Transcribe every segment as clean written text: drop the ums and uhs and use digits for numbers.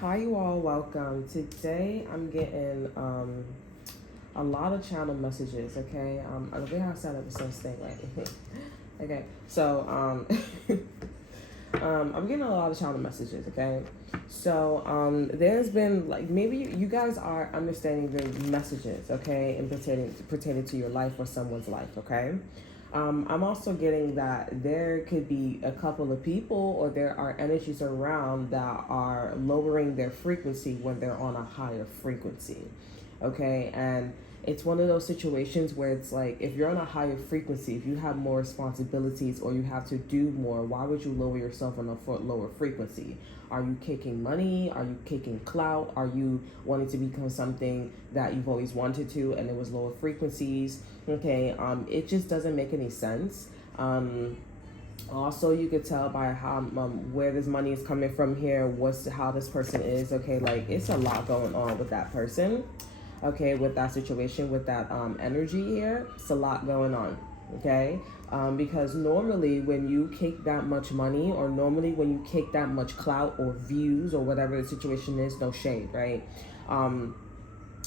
Hi, you all. Welcome. Today, I'm getting a lot of channel messages. Okay, I don't think I set up the same thing right. Okay, so I'm getting a lot of channel messages. Okay, so there's been like maybe you guys are understanding the messages. Okay, and pertaining to your life or someone's life. Okay. I'm also getting that there could be a couple of people or there are energies around that are lowering their frequency when they're on a higher frequency. Okay, and it's one of those situations where it's like if you're on a higher frequency, if you have more responsibilities or you have to do more, why would you lower yourself on a lower frequency? Are you kicking money? Are you kicking clout? Are you wanting to become something that you've always wanted to and it was lower frequencies? Okay, it just doesn't make any sense. Also, you could tell by how where this money is coming from here, what's how this person is. Okay, like it's a lot going on with that person. Okay, with that situation, with that energy here, it's a lot going on. Okay, because normally when you kick that much money, or normally when you kick that much clout or views or whatever the situation is, no shade, right?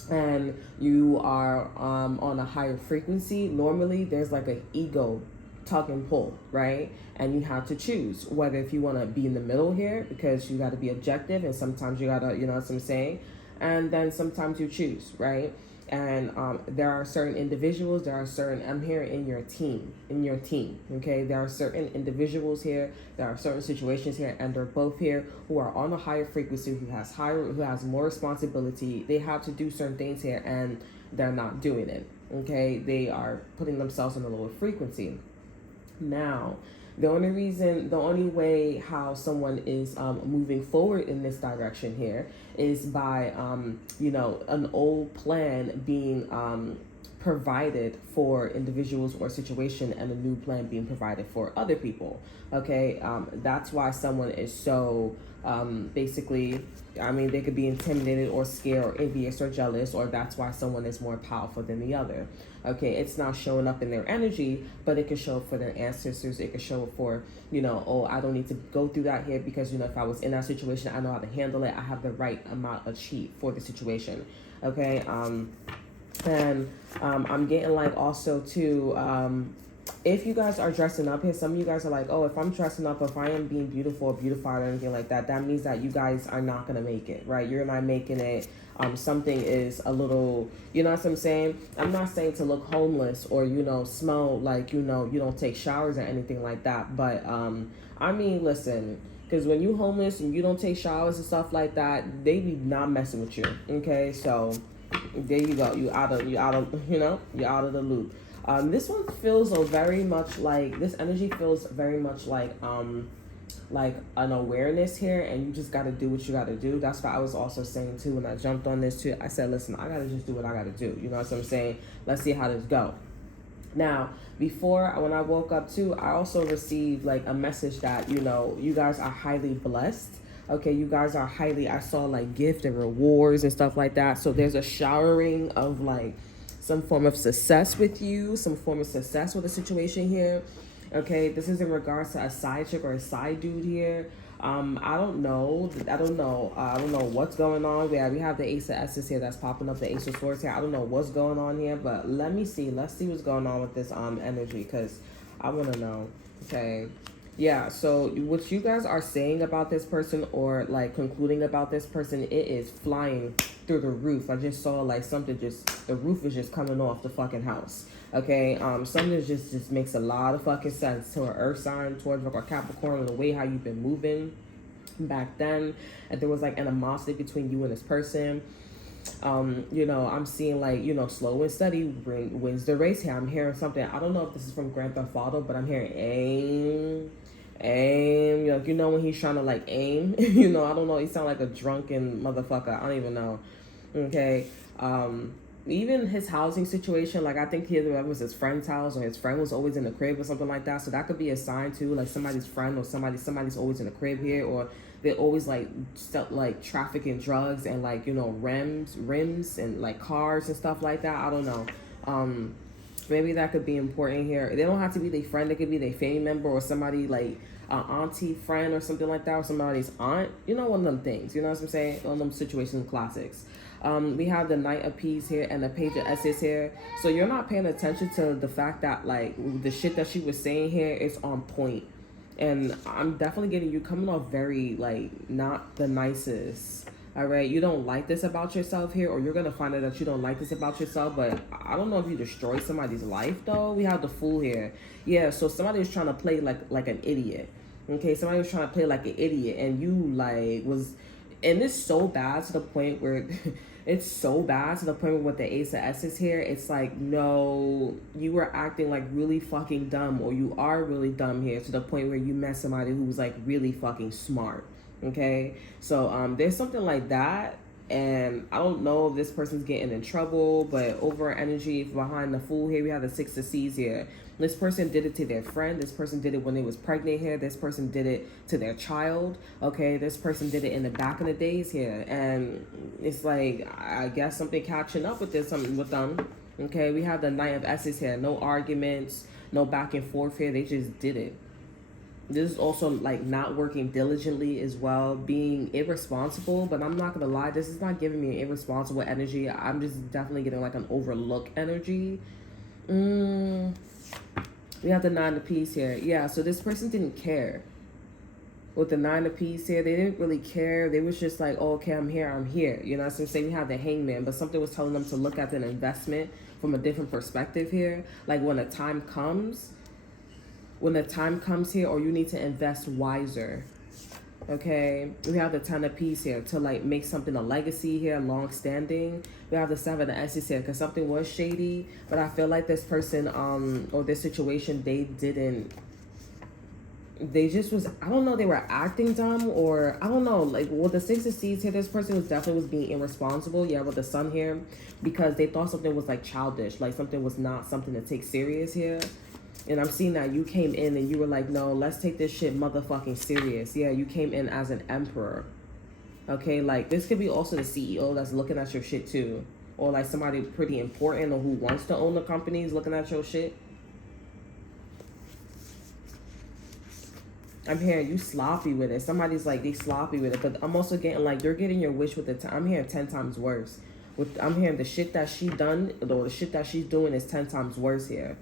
And you are on a higher frequency, normally there's like an ego tug and pull, right? And you have to choose whether if you want to be in the middle here because you got to be objective, and sometimes you got to, you know what I'm saying? And then sometimes you choose, right? And there are certain individuals, there are certain, I'm here in your team, okay? There are certain individuals here, there are certain situations here, and they're both here who are on a higher frequency, who has more responsibility. They have to do certain things here, and they're not doing it, okay? They are putting themselves on a lower frequency. Now, the only way how someone is moving forward in this direction here is by, an old plan being provided for individuals or situation and a new plan being provided for other people. Okay, that's why someone is so basically, I mean, they could be intimidated or scared or envious or jealous, or that's why someone is more powerful than the other. Okay, it's not showing up in their energy, but it can show up for their ancestors. It can show up for, oh, I don't need to go through that here because, if I was in that situation, I know how to handle it. I have the right amount of chi for the situation. Okay, and I'm getting like also too, if you guys are dressing up here, some of you guys are like, oh, if I'm dressing up, if I am being beautiful or beautified or anything like that, that means that you guys are not going to make it, right? You're not making it. Something is a little, you know what I'm saying? I'm not saying to look homeless or, smell like, you don't take showers or anything like that. But, I mean, listen, because when you homeless and you don't take showers and stuff like that, they be not messing with you. Okay, so there you go. You're out of the loop. This one feels very much like this energy feels very much like an awareness here, and you just got to do what you got to do. That's what I was also saying too when I jumped on this too. I said, listen, I got to just do what I got to do. You know what I'm saying? Let's see how this go. Now, before when I woke up too, I also received like a message that you guys are highly blessed. Okay, you guys are highly. I saw like gift and rewards and stuff like that. So there's a showering of like some form of success with you, some form of success with the situation here. Okay, this is in regards to a side chick or a side dude here. I don't know. I don't know. I don't know what's going on. Yeah, we have the Ace of S's here that's popping up, the Ace of Swords here. I don't know what's going on here, but let me see. Let's see what's going on with this energy, because I want to know. Okay. Yeah, so what you guys are saying about this person or like concluding about this person, it is flying through the roof. I just saw like something the roof is just coming off the fucking house. Okay, something just makes a lot of fucking sense to an earth sign, towards like a Capricorn, and the way how you've been moving back then. And there was like animosity between you and this person. I'm seeing like, slow and steady wins the race here. I'm hearing something. I don't know if this is from Grand Theft Auto, but I'm hearing aim. When he's trying to like aim, I don't know. He sound like a drunken motherfucker. I don't even know. Okay. Even his housing situation, like I think that was his friend's house, or his friend was always in the crib or something like that. So that could be a sign too, like somebody's friend or somebody's always in the crib here, or they're always like stuff like trafficking drugs and like rims and like cars and stuff like that. I don't know. Maybe that could be important here. They don't have to be their friend. They could be their family member or somebody like an auntie friend or something like that, or somebody's aunt. You know, one of them things. You know what I'm saying? One of them situation classics. We have the Knight of Peas here and the Page of S's here. So you're not paying attention to the fact that like the shit that she was saying here is on point. And I'm definitely getting you coming off very like not the nicest. All right, you don't like this about yourself here, or you're gonna find out that you don't like this about yourself. But I don't know if you destroyed somebody's life though. We have the Fool here. Yeah, so somebody was trying to play like an idiot. Okay, somebody was trying to play like an idiot, and you like was, and it's so bad to the point where it's so bad to the point where with the Ace of S's here, it's like, no, you were acting like really fucking dumb, or you are really dumb here to the point where you met somebody who was like really fucking smart. Okay, so there's something like that, and I don't know if this person's getting in trouble, but over energy behind the Fool here, we have the Six of Seas here. This person did it to their friend. This person did it when they was pregnant here. This person did it to their child. Okay, this person did it in the back of the days here, and it's like, I guess something catching up with this, something with them. Okay, we have the Knight of S's here. No arguments, no back and forth here. They just did it. This is also like not working diligently as well, being irresponsible. But I'm not gonna lie, this is not giving me an irresponsible energy. I'm just definitely getting like an overlook energy. We have the Nine of Peas here. Yeah, so this person didn't care. With the Nine of Peas here, they didn't really care. They was just like, oh, okay, I'm here. You know what I'm saying? We have the Hangman, but something was telling them to look at an investment from a different perspective here. Like when the time comes here, or you need to invest wiser. Okay, we have the Ten of Peas here to like make something a legacy here, long standing. We have the Seven of S's here because something was shady, but I feel like this person or this situation, they just was, I don't know, they were acting dumb, or I don't know, like with the Six of Seeds here, this person was definitely being irresponsible. Yeah, with the Sun here, because they thought something was like childish, like something was not something to take serious here. And I'm seeing that you came in and you were like, no, let's take this shit motherfucking serious. Yeah, you came in as an emperor. Okay, like this could be also the CEO that's looking at your shit too. Or like somebody pretty important or who wants to own the company is looking at your shit. I'm hearing you sloppy with it. Somebody's like, they sloppy with it. But I'm also getting like, you're getting your wish with the I'm hearing 10 times worse. I'm hearing the shit that she done, or the shit that she's doing is 10 times worse here.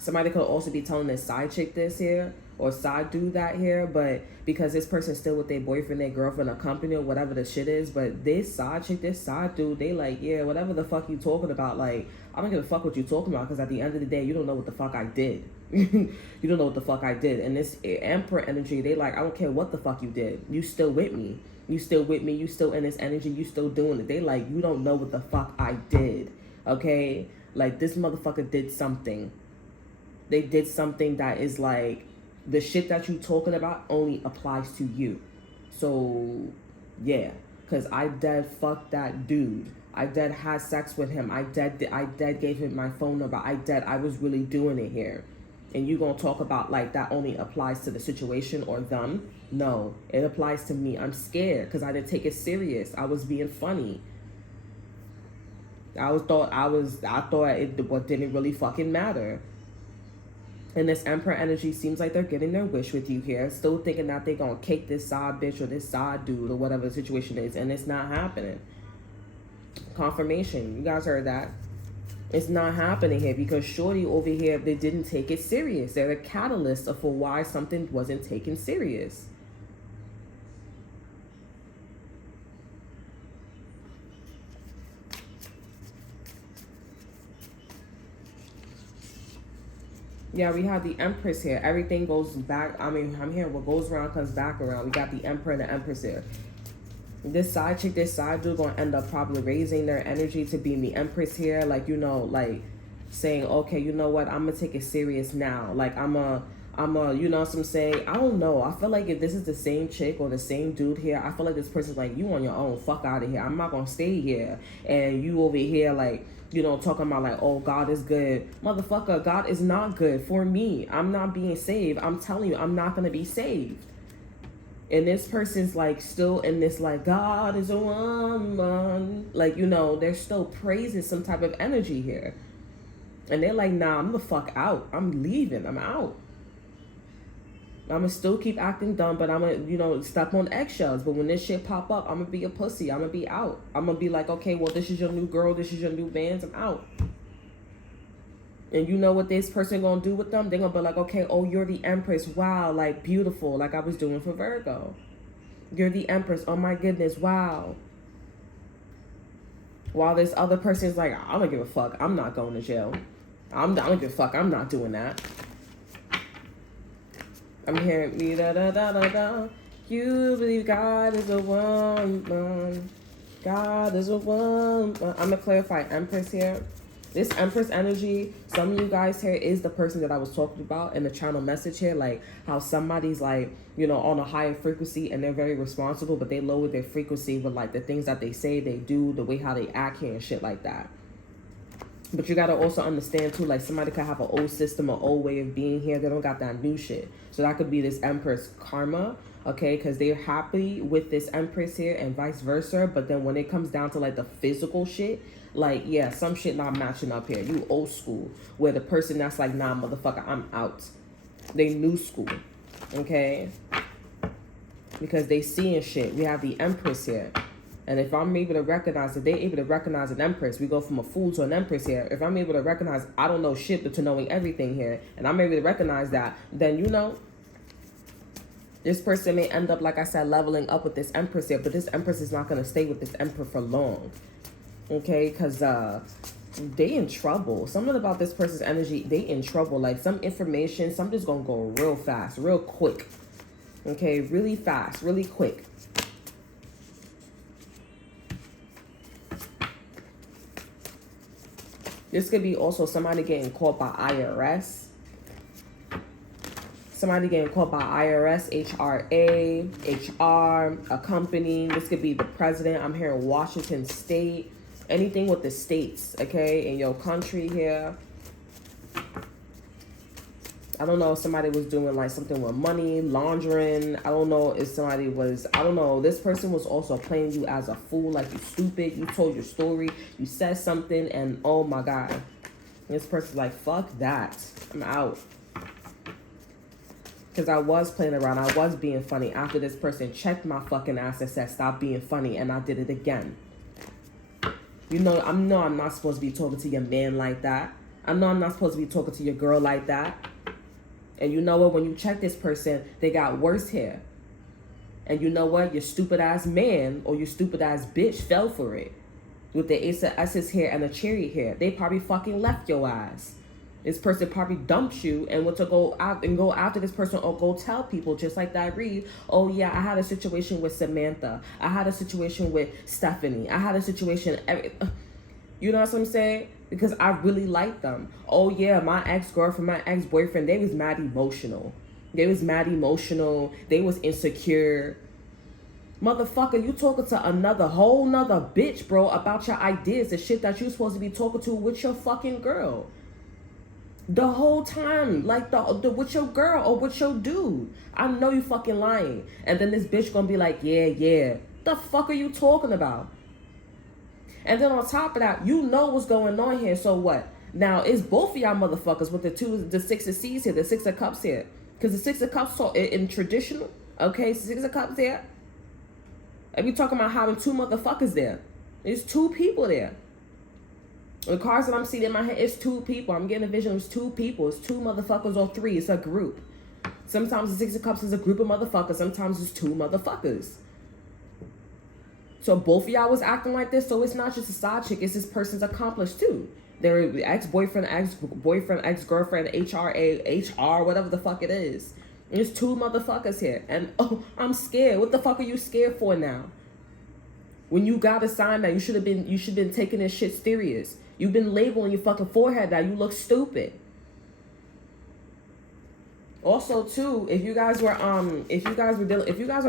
Somebody could also be telling this side chick this here, or side dude that here, but because this person's still with their boyfriend, their girlfriend, a company, or whatever the shit is, but this side chick, this side dude, they like, yeah, whatever the fuck you talking about, like, I don't give a fuck what you talking about, because at the end of the day, you don't know what the fuck I did. You don't know what the fuck I did. And this Emperor energy, they like, I don't care what the fuck you did. You still with me. You still with me. You still in this energy. You still doing it. They like, you don't know what the fuck I did. Okay? Like, this motherfucker did something. They did something that is like, the shit that you talking about only applies to you. So, yeah. Because I dead fucked that dude. I dead had sex with him. I dead gave him my phone number. I was really doing it here. And you gonna talk about like that only applies to the situation or them? No, it applies to me. I'm scared because I didn't take it serious. I was being funny. I thought it didn't really fucking matter. And this Emperor energy seems like they're getting their wish with you here. Still thinking that they're going to cake this side bitch or this side dude or whatever the situation is. And it's not happening. Confirmation. You guys heard that. It's not happening here because shorty over here, they didn't take it serious. They're the catalyst for why something wasn't taken serious. Yeah, we have the Empress here. Everything goes back. I mean, I'm here. What goes around comes back around. We got the Emperor and the Empress here. This side chick, this side dude gonna end up probably raising their energy to being the Empress here. Like, you know, like saying, okay, you know what? I'm gonna take it serious now. Like, I'm a, you know what I'm saying? I don't know. I feel like if this is the same chick or the same dude here, I feel like this person's like, you on your own. Fuck out of here. I'm not gonna stay here. And you over here, like, you know, talking about like, oh, God is good. Motherfucker, God is not good for me. I'm not being saved. I'm telling you, I'm not going to be saved. And this person's like still in this like, God is a woman. Like, you know, they're still praising some type of energy here. And they're like, nah, I'm the fuck out. I'm leaving. I'm out. I'm gonna still keep acting dumb, but I'm gonna, step on eggshells. But when this shit pop up, I'm gonna be a pussy. I'm gonna be out. I'm gonna be like, okay, well, this is your new girl. This is your new bands. I'm out. And you know what this person gonna do with them? They're gonna be like, okay, oh, you're the Empress. Wow, like, beautiful. Like I was doing for Virgo. You're the Empress. Oh, my goodness. Wow. While this other person's like, I don't give a fuck. I'm not going to jail. I don't give a fuck. I'm not doing that. I'm hearing me da da da da da. You believe God is a woman. God is a woman. I'm gonna clarify Empress here. This Empress energy, some of you guys here is the person that I was talking about in the channel message here, like how somebody's like, on a higher frequency and they're very responsible, but they lower their frequency with like the things that they say, they do, the way how they act here and shit like that. But you gotta also understand too, like somebody could have an old system, an old way of being here. They don't got that new shit. So that could be this Empress karma, okay? Because they're happy with this Empress here and vice versa. But then when it comes down to like the physical shit, like, yeah, some shit not matching up here. You old school. Where the person that's like, nah, motherfucker, I'm out. They new school, okay? Because they seeing shit. We have the Empress here. And if I'm able to recognize, if they're able to recognize an Empress, we go from a fool to an Empress here. If I'm able to recognize, I don't know shit, but to knowing everything here, and I'm able to recognize that, then, this person may end up, like I said, leveling up with this Empress here. But this Empress is not going to stay with this Emperor for long. Okay? Because they in trouble. Something about this person's energy, they in trouble. Like some information, something's going to go real fast, real quick. Okay? Really fast, really quick. This could be also somebody getting caught by IRS. Somebody getting caught by IRS, HRA, HR, a company. This could be the president. I'm here in Washington State. Anything with the states, okay, in your country here. I don't know if somebody was doing like something with money, laundering. I don't know if somebody was, I don't know. This person was also playing you as a fool, like you stupid. You told your story. You said something and oh my God. This person's like, fuck that. I'm out. Because I was playing around. I was being funny after this person checked my fucking ass and said, stop being funny. And I did it again. I'm not supposed to be talking to your man like that. I know I'm not supposed to be talking to your girl like that. And you know what? When you check this person, they got worse here. And you know what? Your stupid ass man or your stupid ass bitch fell for it. With the Ace of S's here and the Chariot here. They probably fucking left your ass. This person probably dumped you and went to go out and go after this person or go tell people just like that read. Oh yeah, I had a situation with Samantha. I had a situation with Stephanie. I had a situation. You know what I'm saying? Because I really liked them. Oh yeah, my ex-girlfriend, my ex-boyfriend, they was mad emotional. They was insecure. Motherfucker, you talking to whole nother bitch, bro, about your ideas, the shit that you supposed to be talking to with your fucking girl. The whole time, like the with your girl or with your dude. I know you fucking lying. And then this bitch gonna be like, yeah. The fuck are you talking about? And then on top of that, you know what's going on here. So what? Now, it's both of y'all motherfuckers with the Six of Seas here, the Six of Cups here. Because the Six of Cups in traditional, okay, Six of Cups there. And we talking about having two motherfuckers there. There's two people there. The cards that I'm seeing in my head, it's two people. I'm getting a vision, it's two people. It's two motherfuckers or three. It's a group. Sometimes the Six of Cups is a group of motherfuckers. Sometimes it's two motherfuckers. So both of y'all was acting like this. So it's not just a side chick. It's this person's accomplice too. They're ex-boyfriend, ex-girlfriend, HR, whatever the fuck it is. There's two motherfuckers here. And oh, I'm scared. What the fuck are you scared for now? When you got a sign that you should have been taking this shit serious. You've been labeling your fucking forehead that you look stupid. Also, too, if you guys are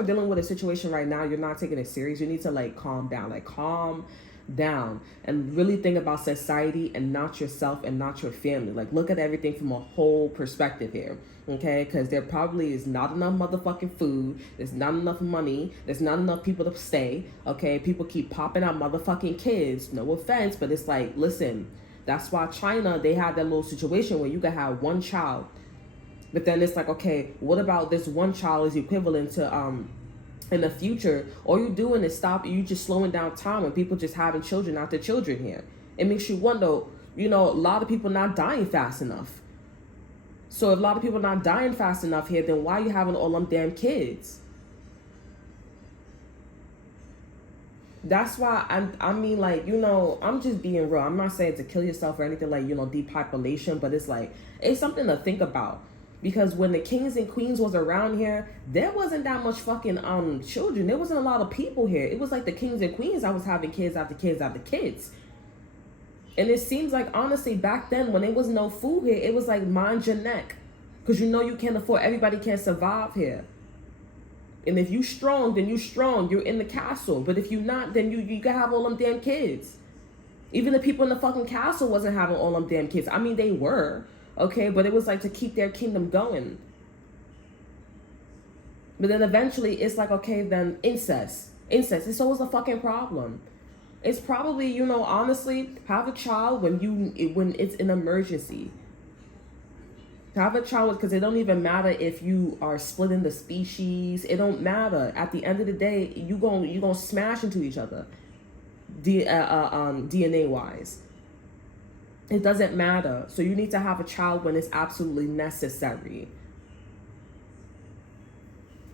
dealing with a situation right now, you're not taking it serious. You need to like calm down and really think about society and not yourself and not your family. Like look at everything from a whole perspective here. Okay, because there probably is not enough motherfucking food. There's not enough money. There's not enough people to stay. Okay, people keep popping out motherfucking kids. No offense, but it's like, listen, that's why China, they had that little situation where you could have one child But then it's like, okay, what about this one child is equivalent to in the future? All you're doing is you just slowing down time and people just having children after children here. It makes you wonder, a lot of people not dying fast enough. So if a lot of people not dying fast enough here, then why are you having all them damn kids? That's why I mean, like, I'm just being real. I'm not saying to kill yourself or anything, like, depopulation, but it's like, it's something to think about. Because when the kings and queens was around here, there wasn't that much fucking children. There wasn't a lot of people here. It was like the kings and queens that was having kids after kids after kids. And it seems like, honestly, back then when there was no food here, it was like mind your neck. Because you can't afford, everybody can't survive here. And if you strong, then you strong. You're in the castle. But if you not, then you can have all them damn kids. Even the people in the fucking castle wasn't having all them damn kids. I mean, they were. Okay, but it was like to keep their kingdom going. But then eventually it's like, okay, then incest. Incest is always a fucking problem. It's probably, honestly, have a child when it's an emergency. Have a child, because it don't even matter if you are splitting the species. It don't matter. At the end of the day, you gonna smash into each other, DNA wise. It doesn't matter. So you need to have a child when it's absolutely necessary.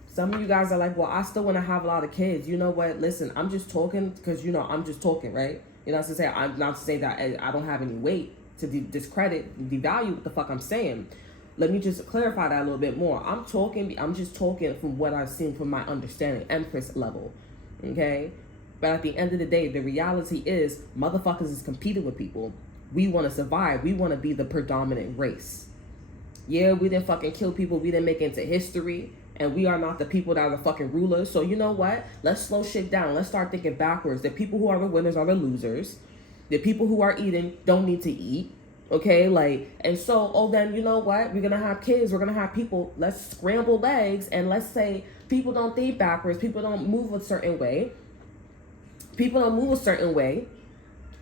Some of you guys are like, well, I still want to have a lot of kids. You know what? Listen, I'm just talking because, I'm just talking, right? Not to say that I don't have any weight to discredit, devalue what the fuck I'm saying. Let me just clarify that a little bit more. I'm just talking from what I've seen from my understanding, Empress level, okay? But at the end of the day, the reality is motherfuckers is competing with people. We want to survive. We want to be the predominant race. Yeah, we didn't fucking kill people. We didn't make it into history. And we are not the people that are the fucking rulers. So you know what? Let's slow shit down. Let's start thinking backwards. The people who are the winners are the losers. The people who are eating don't need to eat. Okay? And so, then you know what? We're going to have kids. We're going to have people. Let's scramble legs. And let's say people don't think backwards. People don't move a certain way.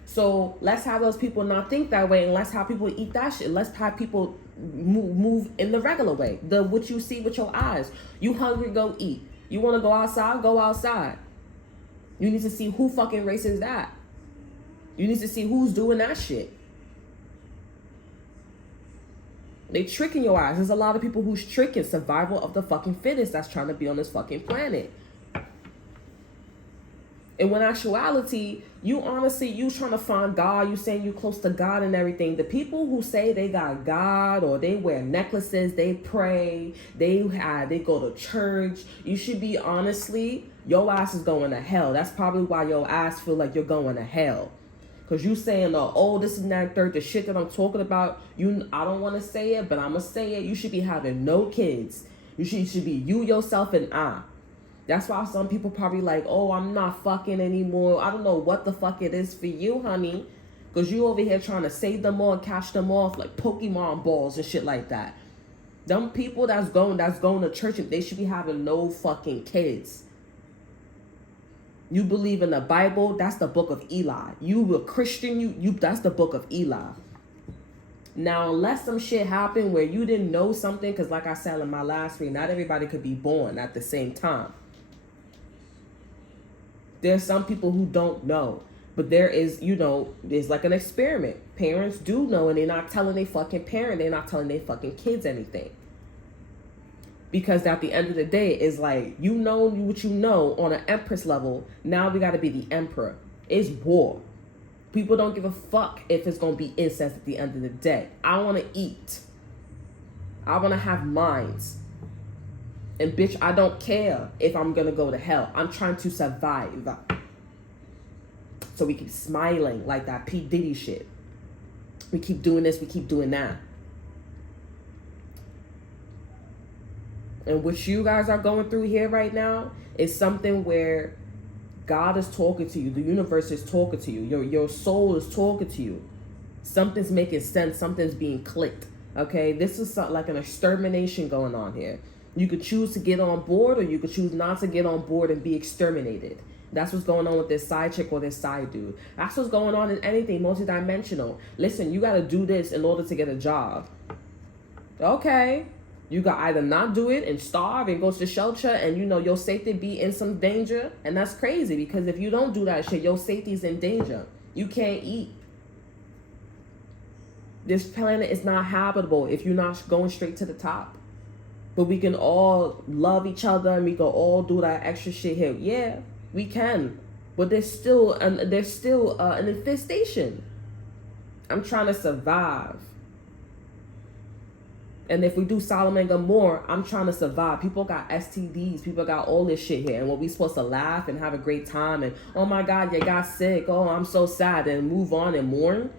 So let's have those people not think that way, and let's have people eat that shit. Let's have people move in the regular way. What you see with your eyes. You hungry, go eat. You want to go outside, go outside. You need to see who fucking race is that. You need to see who's doing that shit. They tricking your eyes. There's a lot of people who's tricking survival of the fucking fittest that's trying to be on this fucking planet. And when actuality, you trying to find God, you saying you close to God and everything. The people who say they got God, or they wear necklaces, they pray, they go to church, you should be, honestly, your ass is going to hell. That's probably why your ass feel like you're going to hell. Because you saying, this and that, third, the shit that I'm talking about, I don't want to say it, but I'm going to say it. You should be having no kids. You should be you, yourself, and I. That's why some people probably like, I'm not fucking anymore. I don't know what the fuck it is for you, honey. Because you over here trying to save them all and catch them off like Pokemon balls and shit like that. Them people that's going to church, they should be having no fucking kids. You believe in the Bible, that's the book of Eli. You a Christian, that's the book of Eli. Now, unless some shit happened where you didn't know something, because like I said in my last read, not everybody could be born at the same time. There's some people who don't know. But there is, there's like an experiment. Parents do know, and they're not telling their fucking parent. They're not telling their fucking kids anything. Because at the end of the day, it's like, you know what you know on an Empress level. Now we got to be the Emperor. It's war. People don't give a fuck if it's going to be incest at the end of the day. I want to eat. I want to have minds. And bitch, I don't care if I'm going to go to hell. I'm trying to survive. So we keep smiling like that P. Diddy shit. We keep doing this, we keep doing that. And what you guys are going through here right now is something where God is talking to you. The universe is talking to you. Your soul is talking to you. Something's making sense. Something's being clicked. Okay? This is like an extermination going on here. You could choose to get on board, or you could choose not to get on board and be exterminated. That's what's going on with this side chick or this side dude. That's what's going on in anything multidimensional. Listen, you got to do this in order to get a job. Okay. You got either not do it and starve and go to shelter and you know your safety be in some danger. And that's crazy because if you don't do that shit, your safety's in danger. You can't eat. This planet is not habitable if you're not going straight to the top. But we can all love each other and we can all do that extra shit here. Yeah, we can. But there's still an infestation. I'm trying to survive. And if we do Solomon and Gomorrah, I'm trying to survive. People got STDs. People got all this shit here. And what we supposed to laugh and have a great time and, oh my God, you got sick. Oh, I'm so sad. And move on and mourn.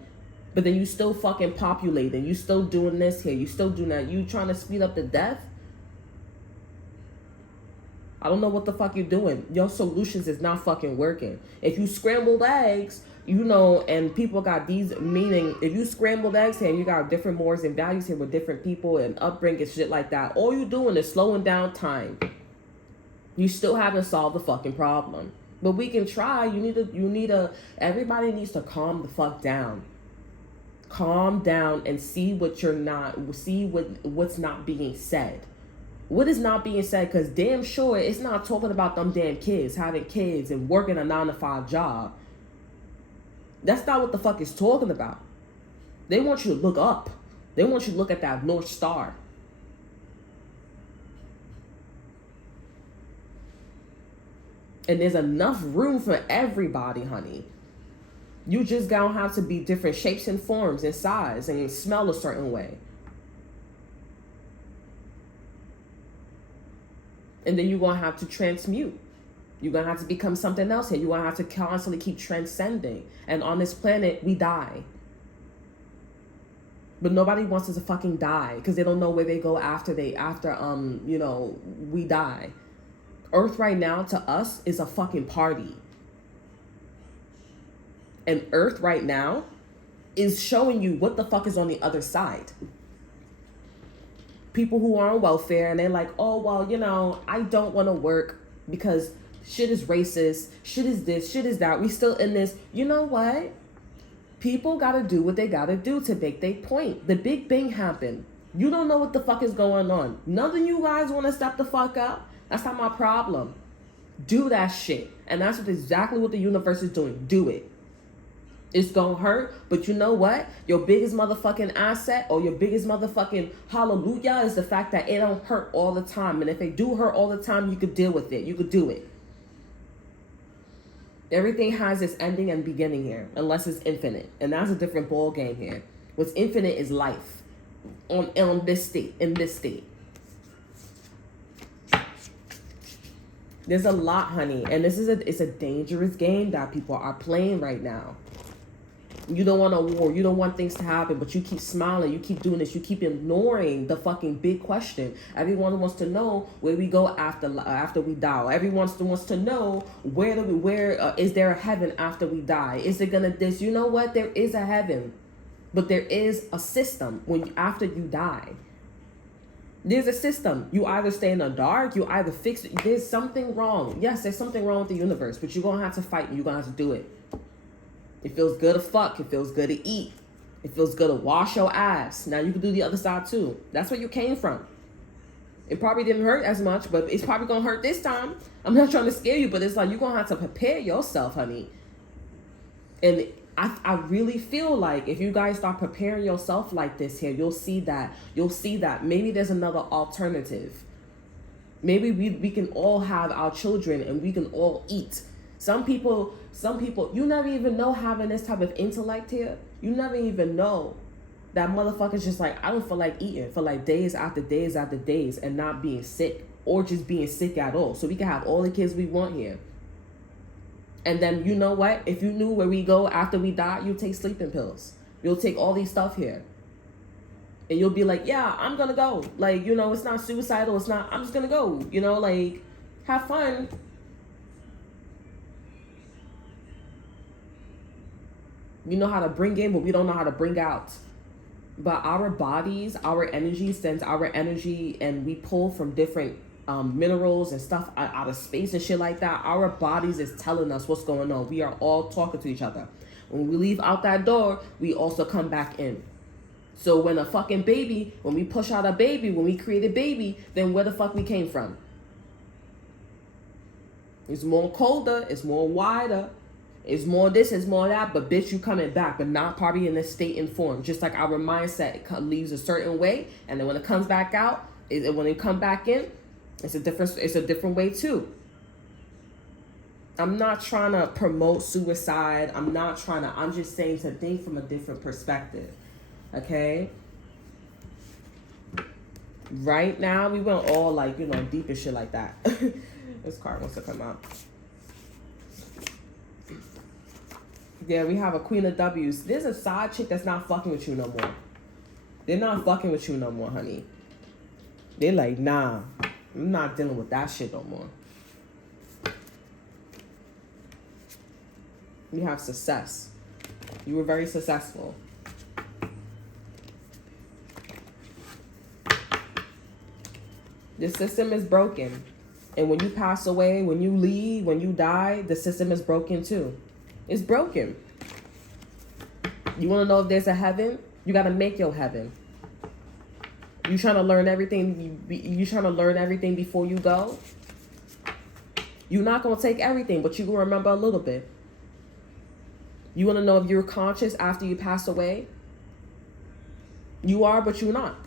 But then you still fucking populating. You still doing this here. You still doing that. You trying to speed up the death? I don't know what the fuck you're doing. Your solutions is not fucking working. If you scrambled eggs, you know, and people got these, meaning if you scrambled eggs here and you got different morals and values here with different people and upbringing, shit like that, all you doing is slowing down time. You still haven't solved the fucking problem. But we can try. Everybody needs to calm the fuck down. Calm down and see what's not being said. What is not being said? Because damn sure it's not talking about them damn kids, having kids and working a 9-to-5 job. That's not what the fuck it's talking about. They want you to look up. They want you to look at that North Star. And there's enough room for everybody, honey. You just gonna have to be different shapes and forms and size and smell a certain way. And then you're gonna have to transmute. You're gonna have to become something else here. You're gonna have to constantly keep transcending. And on this planet, we die. But nobody wants us to fucking die because they don't know where they go after we die. Earth right now to us is a fucking party. And Earth right now is showing you what the fuck is on the other side. People who are on welfare and they're like, oh, well, you know, I don't want to work because shit is racist, shit is this, shit is that. We still in this. You know what? People got to do what they got to do to make their point. The Big Bang happened. You don't know what the fuck is going on. None of you guys want to step the fuck up. That's not my problem. Do that shit. And that's exactly what the universe is doing. Do it. It's gonna hurt, but you know what? Your biggest motherfucking asset or your biggest motherfucking hallelujah is the fact that it don't hurt all the time. And if it do hurt all the time, you could deal with it. You could do it. Everything has its ending and beginning here, unless it's infinite. And that's a different ball game here. What's infinite is life in this state. There's a lot, honey. And it's a dangerous game that people are playing right now. You don't want a war. You don't want things to happen, but you keep smiling. You keep doing this. You keep ignoring the fucking big question. Everyone wants to know where we go after we die. Everyone wants to know where is there a heaven after we die? Is it gonna this? You know what? There is a heaven, but there is a system after you die. There's a system. You either stay in the dark. You either fix it. There's something wrong. Yes, there's something wrong with the universe, but you're gonna have to fight. And you're gonna have to do it. It feels good to fuck. It feels good to eat. It feels good to wash your ass. Now you can do the other side too. That's where you came from. It probably didn't hurt as much, but it's probably going to hurt this time. I'm not trying to scare you, but it's like you're going to have to prepare yourself, honey. And I really feel like if you guys start preparing yourself like this here, you'll see that maybe there's another alternative. Maybe we can all have our children and we can all eat. Some people, you never even know having this type of intellect here. You never even know that motherfucker's just like, I don't feel like eating for like days after days after days and not being sick or just being sick at all. So we can have all the kids we want here. And then you know what? If you knew where we go after we die, you'll take sleeping pills. You'll take all these stuff here. And you'll be like, yeah, I'm going to go. Like, you know, it's not suicidal. It's not, I'm just going to go. You know, like, have fun. We know how to bring in, but we don't know how to bring out. But our bodies, our energy sends our energy, and we pull from different minerals and stuff out of space and shit like that. Our bodies is telling us what's going on. We are all talking to each other. When we leave out that door, we also come back in. So when a fucking baby, when we push out a baby, when we create a baby, then where the fuck we came from? It's more colder, it's more wider, it's more this, it's more that, but bitch, you coming back, but not probably in a state and form. Just like our mindset, it leaves a certain way, and then when it comes back out, when it come back in, it's a different way too. I'm not trying to promote suicide. I'm just saying to think from a different perspective. Okay? Right now, we went all like, deep and shit like that. This card wants to come out. Yeah, we have a Queen of W's. There's a side chick that's not fucking with you no more. They're not fucking with you no more, honey. They're like, nah, I'm not dealing with that shit no more. We have success. You were very successful. The system is broken. And when you pass away, when you leave, when you die, the system is broken too. It's broken. You want to know if there's a heaven? You got to make your heaven. You trying to learn everything? You trying to learn everything before you go? You're not going to take everything, but you're going to remember a little bit. You want to know if you're conscious after you pass away? You are, but you're not.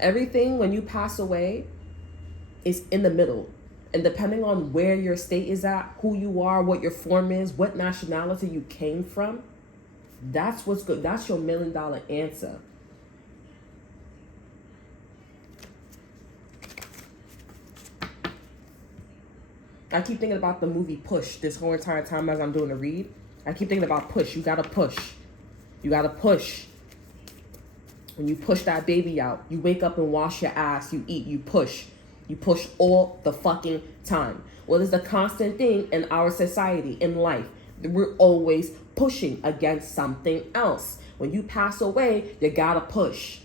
Everything when you pass away is in the middle. And depending on where your state is at, who you are, what your form is, what nationality you came from, that's what's good. That's your $1 million answer. I keep thinking about the movie Push this whole entire time as I'm doing a read. I keep thinking about push. You gotta push. You gotta push. When you push that baby out, you wake up and wash your ass, you eat, you push. You push all the fucking time. Well, it's a constant thing in our society, in life. We're always pushing against something else. When you pass away, you gotta push.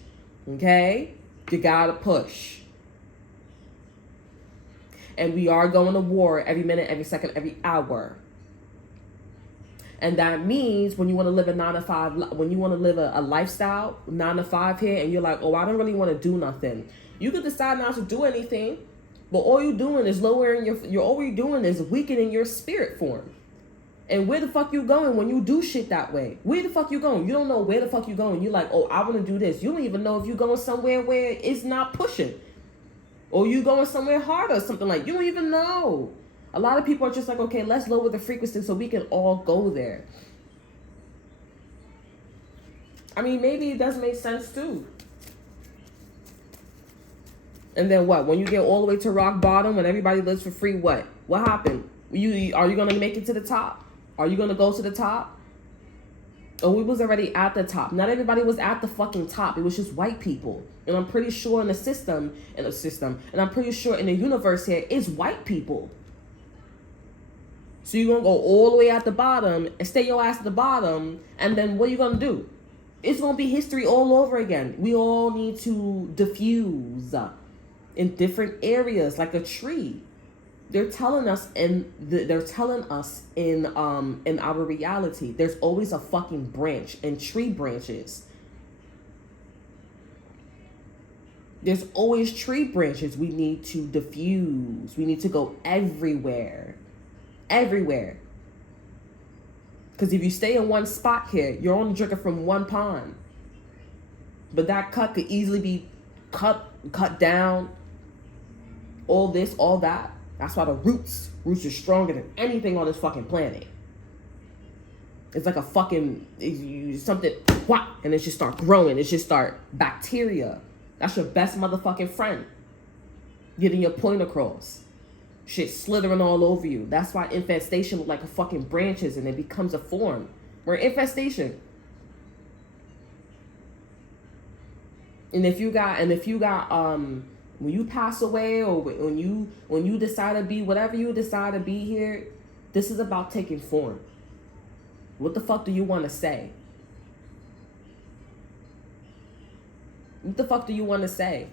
Okay? You gotta push. And we are going to war every minute, every second, every hour. And that means when you want to live a 9 to 5, when you want to live a lifestyle, 9 to 5 here, and you're like, oh, I don't really want to do nothing. You could decide not to do anything, but all you're doing is lowering all you're doing is weakening your spirit form. And where the fuck you going when you do shit that way? Where the fuck you going? You don't know where the fuck you going. You're like, oh, I want to do this. You don't even know if you're going somewhere where it's not pushing. Or you going somewhere harder or something like, you don't even know. A lot of people are just like, okay, let's lower the frequency so we can all go there. I mean, maybe it does make sense too. And then what? When you get all the way to rock bottom, when everybody lives for free, what? What happened? Are you going to make it to the top? Are you going to go to the top? Oh, we was already at the top. Not everybody was at the fucking top. It was just white people. And I'm pretty sure in the system, and I'm pretty sure in the universe here, it's white people. So you're going to go all the way at the bottom and stay your ass at the bottom. And then what are you going to do? It's going to be history all over again. We all need to diffuse in different areas like a tree. They're telling us in our reality, there's always a fucking branch and tree branches. There's always tree branches. We need to diffuse. We need to go everywhere. Everywhere. Because if you stay in one spot here, you're only drinking from one pond. But that cut could easily be cut down. All this, all that. That's why the roots are stronger than anything on this fucking planet. It's like a fucking, something, whop, and it just start growing. It just start bacteria. That's your best motherfucking friend. Getting your point across. Shit slithering all over you. That's why infestation look like a fucking branches and it becomes a form. We're infestation. And if you got when you pass away or when you decide to be whatever you decide to be here, this is about taking form. What the fuck do you want to say? What the fuck do you want to say?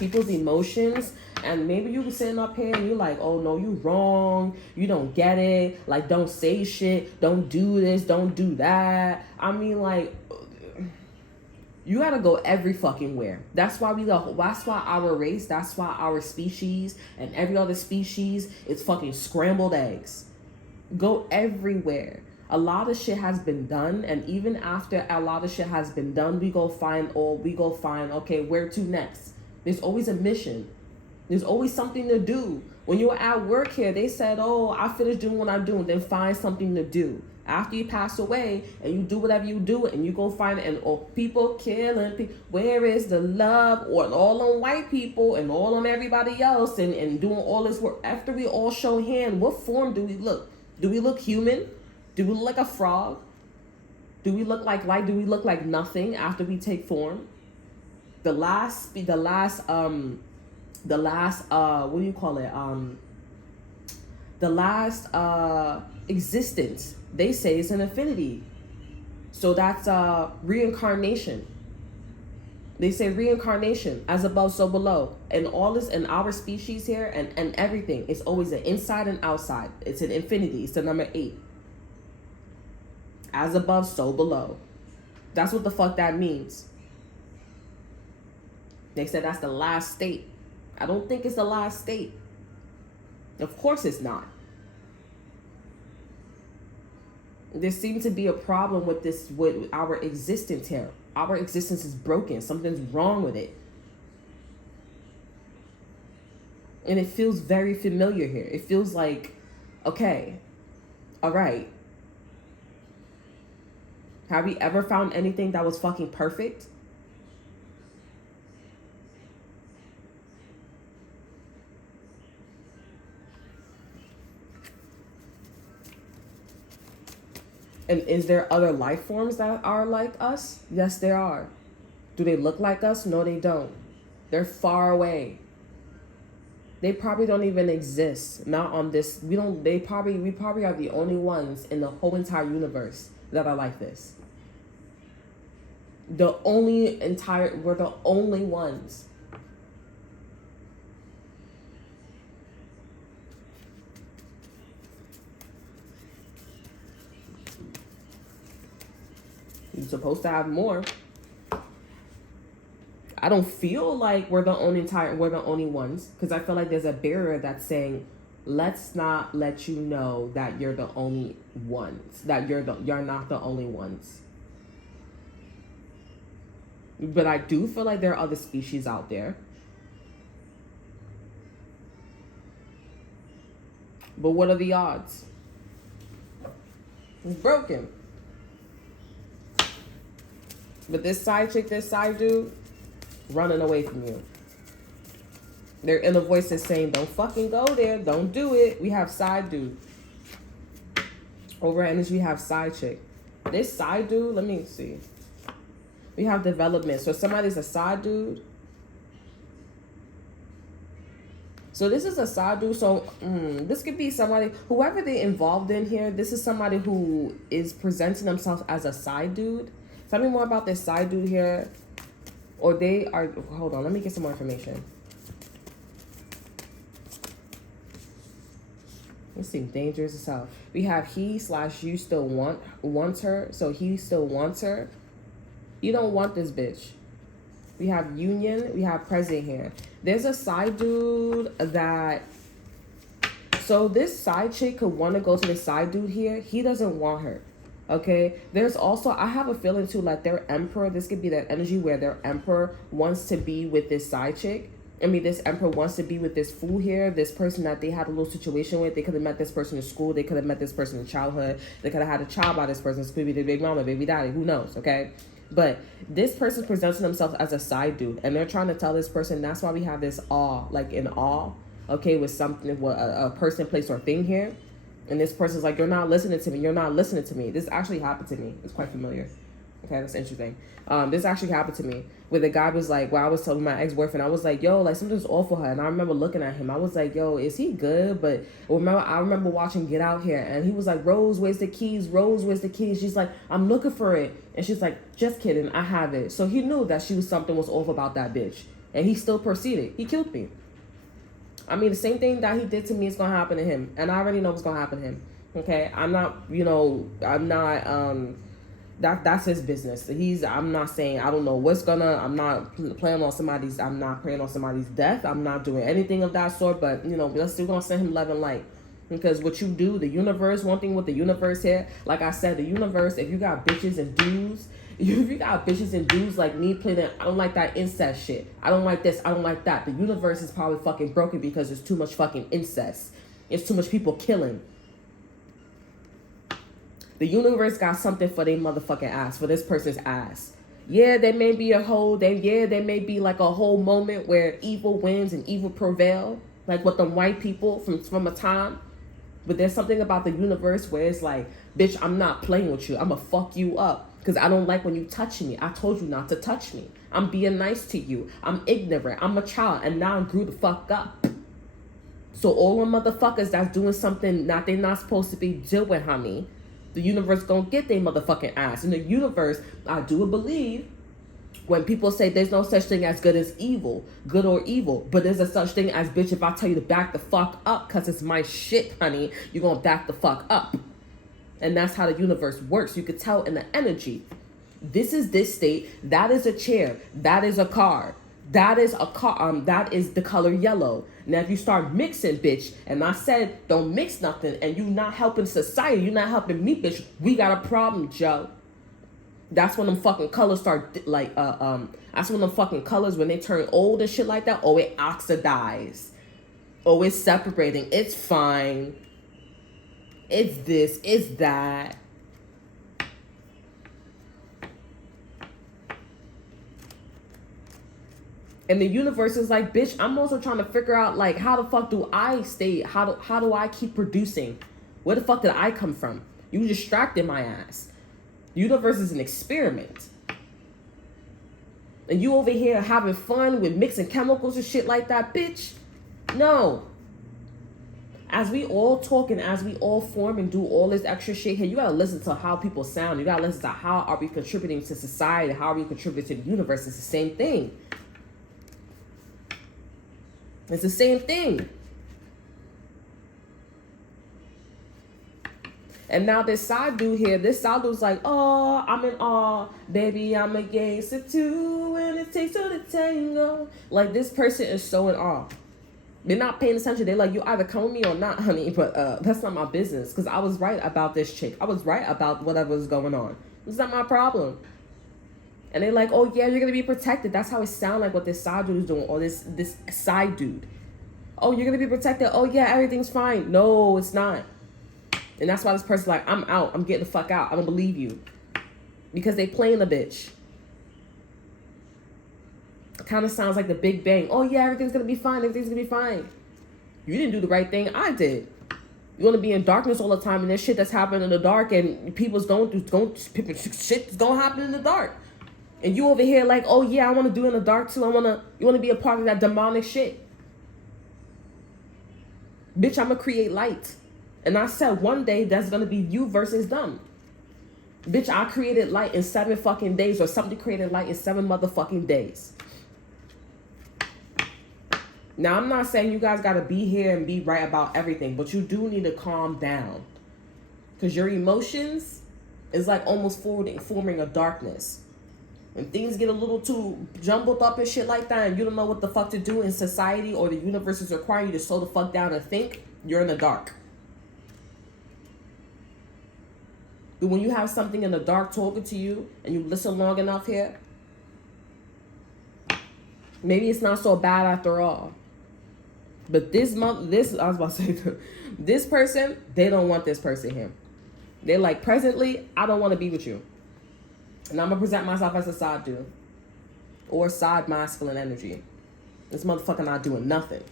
people's emotions, and maybe you were sitting up here and you're like, oh no, you wrong, you don't get it, like don't say shit, don't do this, don't do that. I mean, like, you gotta go every fucking where. That's why that's why our race, that's why our species and every other species is fucking scrambled eggs. Go everywhere. A lot of shit has been done, and even after a lot of shit has been done, we go find, okay, where to next? There's always a mission. There's always something to do. When you were at work here, they said, oh, I finished doing what I'm doing, then find something to do. After you pass away and you do whatever you do and you go find it, and people killing people, where is the love? Or all on white people and all on everybody else and doing all this work. After we all show hand, what form do we look? Do we look human? Do we look like a frog? Do we look like light? Do we look like nothing after we take form? The last what do you call it? The last existence, they say, is an infinity. So that's reincarnation. They say reincarnation, as above, so below. And all this in our species here and everything, it's always an inside and outside. It's an infinity. It's the number 8. As above, so below. That's what the fuck that means. They said that's the last state. I don't think it's the last state. Of course it's not. There seems to be a problem with our existence here. Our existence is broken. Something's wrong with it. And it feels very familiar here. It feels like, okay, all right. Have we ever found anything that was fucking perfect? And is there other life forms that are like us? Yes, there are. Do they look like us? No, they don't. They're far away. They probably don't even exist. Not on this. We probably are the only ones in the whole entire universe that are like this. We're the only ones. You're supposed to have more. I don't feel like we're the only ones, because I feel like there's a barrier that's saying, let's not let you know that you're the only ones, that you're not the only ones. But I do feel like there are other species out there. But what are the odds? It's broken. But this side chick, this side dude, running away from you. Their inner voice is saying, don't fucking go there. Don't do it. We have side dude. Over energy, we have side chick. This side dude, let me see. We have development. So somebody's a side dude. So this is a side dude. So this could be somebody, whoever they involved in here, this is somebody who is presenting themselves as a side dude. Tell me more about this side dude here. Or they are, hold on, let me get some more information. Let's see, dangerous as hell. We have he/you still wants her. So he still wants her. You don't want this bitch. We have union, we have present here. There's a side dude that, so this side chick could want to go to the side dude here. He doesn't want her. Okay, there's also, I have a feeling too, like their emperor, this could be that energy where their emperor wants to be with this side chick. I mean, this emperor wants to be with this fool here, this person that they had a little situation with. They could have met this person in school. They could have met this person in childhood. They could have had a child by this person. This could be their big mama, baby daddy, who knows, okay? But this person presenting themselves as a side dude, and they're trying to tell this person, that's why we have this awe, like in awe, okay, with something, a person, place, or thing here. And this person's like, you're not listening to me. You're not listening to me. This actually happened to me. It's quite familiar. Okay, that's interesting. This actually happened to me. Where the guy was like, well, I was telling my ex-boyfriend, I was like, yo, like something's off for her. And I remember looking at him. I was like, yo, is he good? But I remember watching Get Out here. And he was like, Rose, where's the keys? Rose, where's the keys? She's like, I'm looking for it. And she's like, just kidding. I have it. So he knew that something was off about that bitch. And he still proceeded. He killed me. I mean, the same thing that he did to me is going to happen to him. And I already know what's going to happen to him. Okay? I'm not, that's his business. I'm not saying, I don't know what's I'm not praying on somebody's death. I'm not doing anything of that sort. But, we're going to send him love and light. Because what you do, the universe, one thing with the universe here, like I said, the universe, if you got bitches and dudes, like me playing, I don't like that incest shit. I don't like this. I don't like that. The universe is probably fucking broken because there's too much fucking incest. It's too much people killing. The universe got something for their motherfucking ass, for this person's ass. Yeah, there may be there may be like a whole moment where evil wins and evil prevail, like with them white people from a time. But there's something about the universe where it's like, bitch, I'm not playing with you. I'm gonna fuck you up. Because I don't like when you touch me. I told you not to touch me. I'm being nice to you. I'm ignorant. I'm a child. And now I grew the fuck up. So all the motherfuckers that's doing something that they're not supposed to be doing, honey, the universe gonna get their motherfucking ass. In the universe, I do believe when people say there's no such thing as good or evil, but there's a such thing as, bitch, if I tell you to back the fuck up because it's my shit, honey, you're gonna back the fuck up. And that's how the universe works. You could tell in the energy. This is this state. That is a chair. That is a car. That is a car. That is the color yellow. Now, if you start mixing, bitch, and I said don't mix nothing, and you not helping society, you not helping me, bitch, we got a problem, Joe. That's when them fucking colors start that's when them fucking colors, when they turn old and shit like that. Oh, it oxidize. Oh, it's separating. It's fine. It's this, it's that. And the universe is like, bitch, I'm also trying to figure out, like, how the fuck do I stay? How do I keep producing? Where the fuck did I come from? You distracted my ass. The universe is an experiment. And you over here having fun with mixing chemicals and shit like that, bitch. No. As we all talk and as we all form and do all this extra shit here, you gotta listen to how people sound. You gotta listen to how are we contributing to society, how are we contributing to the universe. It's the same thing. It's the same thing. And now this side dude here, this side dude's like, oh, I'm in awe. Baby, I'm a gangster too, and it takes two to tango. Like, this person is so in awe. They're not paying attention. They're like, you either come with me or not, honey. But that's not my business. Because I was right about this chick. I was right about whatever was going on. It's not my problem. And they're like, oh, yeah, you're going to be protected. That's how it sounds like what this side dude is doing. Or this side dude. Oh, you're going to be protected. Oh, yeah, everything's fine. No, it's not. And that's why this person's like, I'm out. I'm getting the fuck out. I don't believe you. Because they playing the bitch. It kind of sounds like the Big Bang. Oh, yeah, everything's going to be fine. Everything's going to be fine. You didn't do the right thing. I did. You want to be in darkness all the time, and there's shit that's happening in the dark, and people's shit's going to happen in the dark. And you over here like, oh, yeah, I want to do it in the dark, too. You want to be a part of that demonic shit. Bitch, I'm going to create light. And I said one day that's going to be you versus them. Bitch, I created light in 7 fucking days, or something created light in 7 motherfucking days. Now, I'm not saying you guys got to be here and be right about everything, but you do need to calm down. Because your emotions is like almost forming a darkness. When things get a little too jumbled up and shit like that, and you don't know what the fuck to do in society, or the universe is requiring you to slow the fuck down and think, you're in the dark. But when you have something in the dark talking to you, and you listen long enough here, maybe it's not so bad after all. But I was about to say, this person, they don't want this person here. They're like, presently, I don't want to be with you. And I'm going to present myself as a side dude. Or side masculine energy. This motherfucker not doing nothing.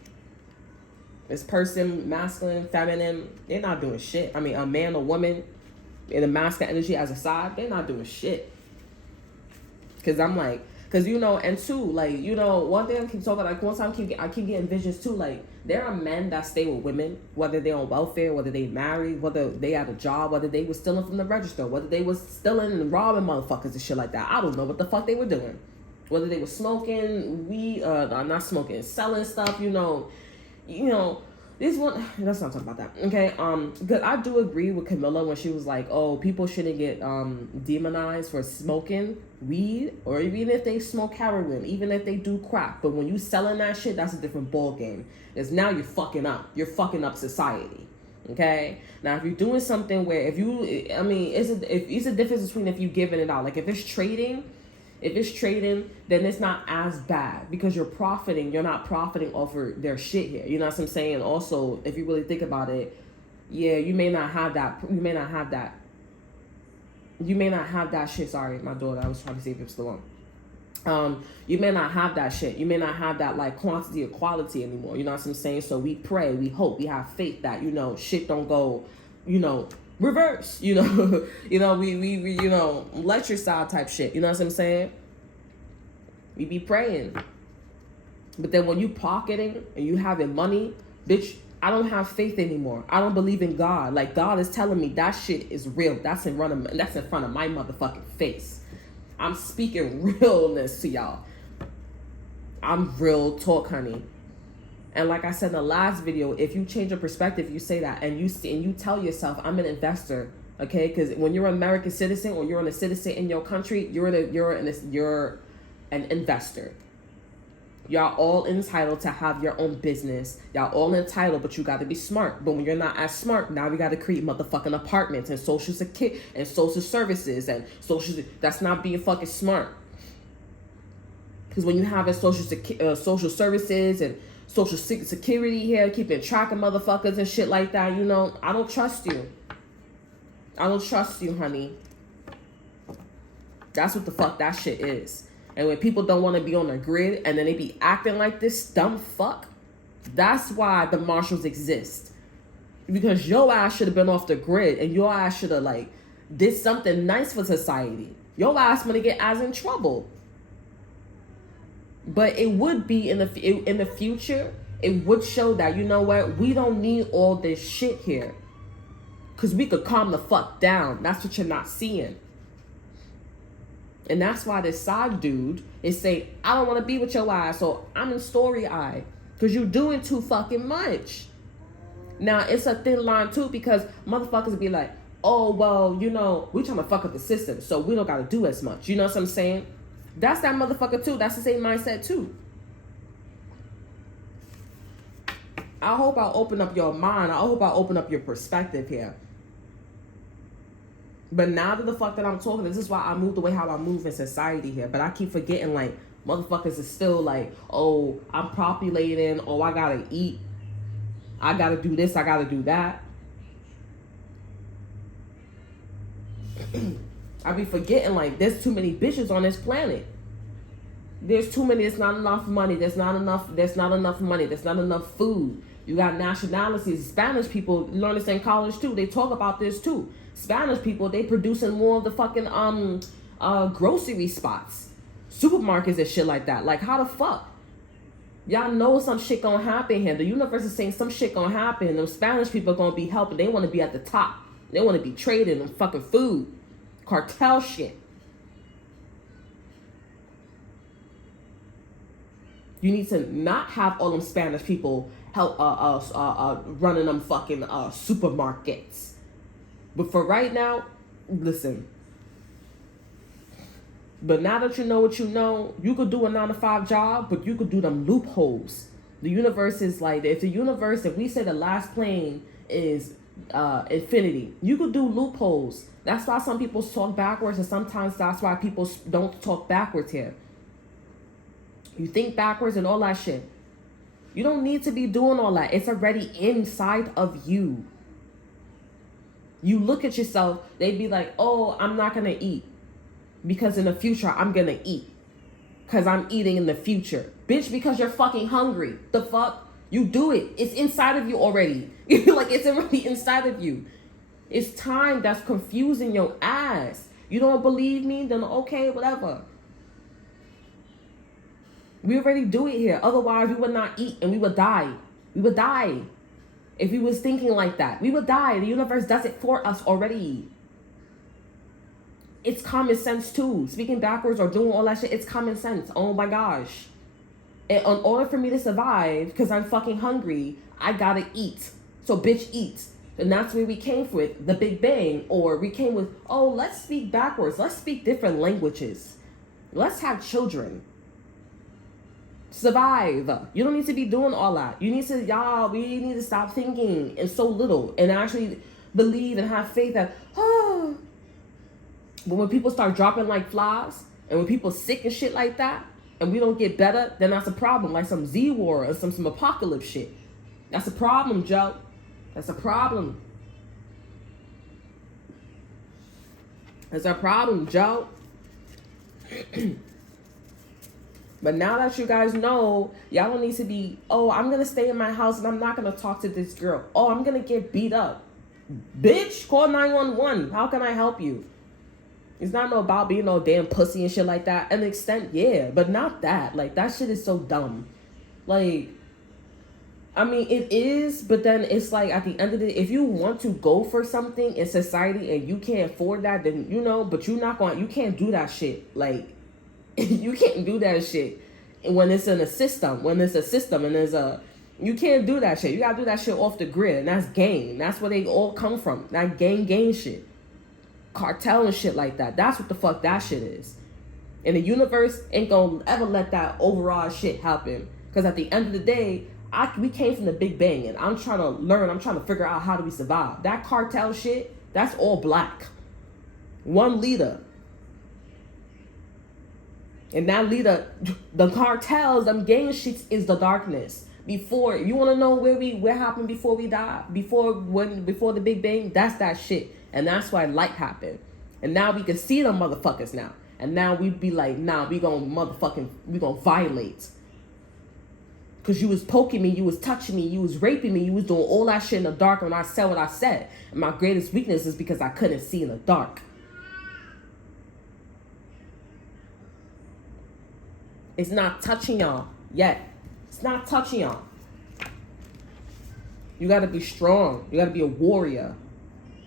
This person, masculine, feminine, they're not doing shit. I mean, a man or woman in the masculine energy as a side, they're not doing shit. Because I'm like, because, and two, like, one thing I keep talking about, like, one time I keep getting visions too, like, there are men that stay with women, whether they're on welfare, whether they married, whether they have a job, whether they were stealing from the register, whether they was stealing and robbing motherfuckers and shit like that. I don't know what the fuck they were doing. whether they were smoking weed, not smoking, selling stuff, you know, this one. Let's not talk about that, okay? Because I do agree with Camilla when she was like, "Oh, people shouldn't get demonized for smoking weed, or even if they smoke heroin, even if they do crack. But when you selling that shit, that's a different ball game. Because now you're fucking up. You're fucking up society." Okay. Now, if you're doing something where it's a difference between if you giving it out. Like if it's trading, then it's not as bad because you're profiting. You're not profiting over their shit here. You know what I'm saying? Also, if you really think about it, yeah, you may not have that. You may not have that shit. Sorry, my daughter. I was trying to see if it's still on. You may not have that shit. You may not have that like quantity or quality anymore. You know what I'm saying? So we pray, we hope, we have faith that, you know, shit don't go, you know, reverse, you know, we lecture style type shit. You know what I'm saying? We be praying. But then when you pocketing and you having money, bitch, I don't have faith anymore. I don't believe in God. Like God is telling me that shit is real. That's in front of my motherfucking face. I'm speaking realness to y'all. I'm real talk, honey. And like I said in the last video, if you change your perspective, you say that, and you tell yourself, I'm an investor, okay? Because when you're an American citizen or you're a citizen in your country, you're an investor. Y'all all entitled to have your own business. Y'all all entitled, but you got to be smart. But when you're not as smart, now we got to create motherfucking apartments and social security and social services and that's not being fucking smart. Because when you have social services and social security here, keeping track of motherfuckers and shit like that, you know, I don't trust you. I don't trust you, honey. That's what the fuck that shit is. And when people don't want to be on the grid and then they be acting like this dumb fuck, that's why the marshals exist. Because your ass should have been off the grid and your ass should have like did something nice for society. Your ass gonna get as in trouble. But it would be in the future, it would show that, you know what, we don't need all this shit here. Because we could calm the fuck down. That's what you're not seeing. And that's why this side dude is saying, I don't want to be with your ass, so I'm in story eye. Because you're doing too fucking much. Now, it's a thin line too, because motherfuckers be like, oh, well, you know, we trying to fuck up the system, so we don't got to do as much. You know what I'm saying? That's that motherfucker too. That's the same mindset too. I hope I open up your mind. I hope I open up your perspective here. But now that the fuck that I'm talking, this is why I move the way how I move in society here. But I keep forgetting, like, motherfuckers is still like, oh, I'm populating, oh, I gotta eat, I gotta do this, I gotta do that. I be forgetting, like, there's too many bitches on this planet. There's too many, there's not enough money, there's not enough money, there's not enough food. You got nationalities. Spanish people learn this in college too. They talk about this too. Spanish people, they producing more of the fucking grocery spots, supermarkets and shit like that. Like, how the fuck? Y'all know some shit gonna happen here. The universe is saying some shit gonna happen. Them Spanish people gonna be helping. They want to be at the top. They want to be trading them fucking food, cartel shit. You need to not have all them Spanish people help running them fucking supermarkets. But for right now, listen. But now that you know what you know, you could do a 9-to-5 job, but you could do them loopholes. The universe is like, if we say the last plane is infinity, you could do loopholes. That's why some people talk backwards, and sometimes that's why people don't talk backwards here. You think backwards and all that shit. You don't need to be doing all that. It's already inside of you. You look at yourself, they'd be like, oh, I'm not going to eat. Because in the future, I'm going to eat. Because I'm eating in the future. Bitch, because you're fucking hungry. The fuck? You do it. It's inside of you already. Like, it's already inside of you. It's time that's confusing your ass. You don't believe me? Then okay, whatever. We already do it here. Otherwise, we would not eat and we would die. We would die. If we was thinking like that, we would die. The universe does it for us already. It's common sense too. Speaking backwards or doing all that shit, it's common sense. Oh my gosh. And in order for me to survive, because I'm fucking hungry, I gotta eat. So bitch, eat. And that's where we came with the Big Bang. Or we came with, oh, let's speak backwards. Let's speak different languages. Let's have children. Survive. You don't need to be doing all that. You need to, y'all, we need to stop thinking and so little and actually believe and have faith that, oh. But when people start dropping like flies and when people sick and shit like that and we don't get better, then that's a problem. Like some Z war or some apocalypse shit. That's a problem, Joe. That's a problem. That's a problem, Joe. But now that you guys know, y'all don't need to be, oh, I'm going to stay in my house and I'm not going to talk to this girl. Oh, I'm going to get beat up. Bitch, call 911. How can I help you? It's not no about being no damn pussy and shit like that. An extent, yeah, but not that. Like, that shit is so dumb. Like, I mean, it is, but then it's like at the end of the day, if you want to go for something in society and you can't afford that, then, you know, but you're not going, you can't do that shit. Like, you can't do that shit when it's in a system. When it's a system and there's a, you can't do that shit. You gotta do that shit off the grid, and that's gang. That's where they all come from. That gang shit, cartel and shit like that. That's what the fuck that shit is. And the universe ain't gonna ever let that overall shit happen. Because at the end of the day, we came from the Big Bang, and I'm trying to learn. I'm trying to figure out how do we survive. That cartel shit, that's all black. One leader. And that leader, the cartels, them gang shits is the darkness. Before, you want to know what happened before we died? Before the Big Bang? That's that shit. And that's why light happened. And now we can see them motherfuckers now. And now we be like, nah, we gonna violate. Because you was poking me, you was touching me, you was raping me, you was doing all that shit in the dark when I said what I said. And my greatest weakness is because I couldn't see in the dark. It's not touching y'all yet. It's not touching y'all. You gotta be strong. You gotta be a warrior.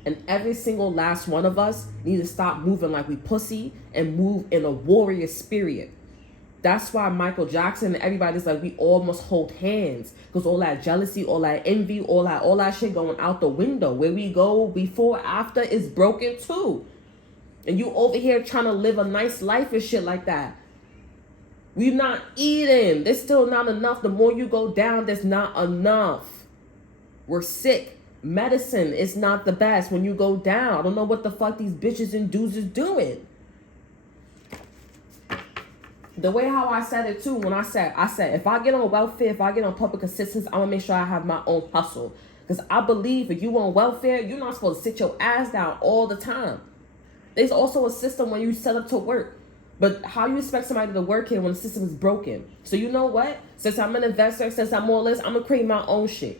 And every single last one of us need to stop moving like we pussy and move in a warrior spirit. That's why Michael Jackson and everybody's like, we all must hold hands. Because all that jealousy, all that envy, all that shit going out the window. Where we go before, after is broken too. And you over here trying to live a nice life and shit like that. We're not eating. There's still not enough. The more you go down, there's not enough. We're sick. Medicine is not the best when you go down. I don't know what the fuck these bitches and dudes is doing. The way how I said it too, when I said, if I get on welfare, if I get on public assistance, I'm going to make sure I have my own hustle. Because I believe if you on welfare, you're not supposed to sit your ass down all the time. There's also a system when you set up to work. But how you expect somebody to work here when the system is broken? So you know what? Since I'm an investor, since I'm all this, I'm going to create my own shit.